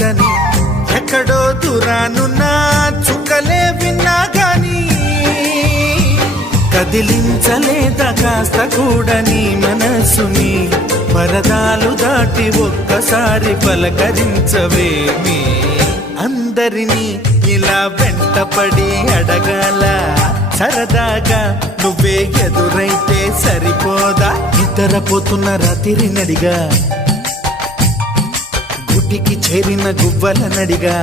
మాటని ఎక్కడో దూరానున్నా చుక్కలే విన్నా గాని కదిలించలేదా కాస్త కూడా నీ మనసుని పరదాలు దాటి ఒక్కసారి పలకరించవేమి అందరినీ ఇలా వెంటపడి అడగాల సరదాగా నువ్వే ఎదురైతే సరిపోదా నిద్రపోతున్న రాత్రి నడిగా గుటికి చేరిన గువ్వల నడిగా